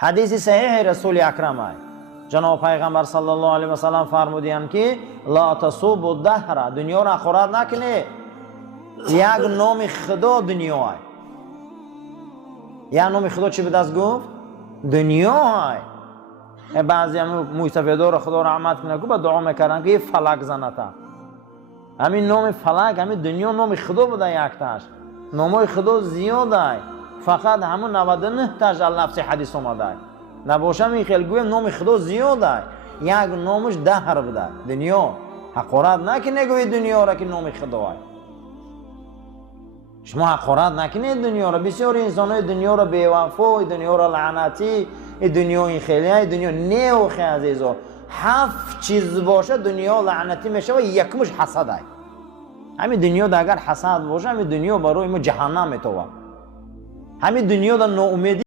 حدیث صحیح رسول اکرم های جناب پیغمبر صلی الله علیه و سلم فرمودند که لا تصوب الدهر، دنیا را خورد نکنه. یک نام خدا دنیا های. یک نام خدا چی به دست گفت؟ دنیا های. بعضی هم مستفیدا را خدا رحمت کنه که با دعا میکردن که فلک زنتا. همین نام فلک، همین دنیا نام خدا بوده یک تاش. نامای خدا زیاده، فقط همون 99 تاش لفظ حدیث اومده. نباشه می خیلی گویم نام خدا زیاده، یک نامش دهر بوده دنیا. حقارت نکنه گوی دنیا را که نام خدا است. شما حقارت نکنید دنیا را. بسیار انسان‌های دنیا را بی‌وفا، دنیا را لعنتی، دنیا این خیلی دنیا نه خیلی عزیزا. 7 چیز باشه دنیا لعنتی میشه و یکمش حسد است. همین دنیا دا اگر حسد باشه همین دنیا برای ما جهنم میتوه. همین دنیا دا ناامیدی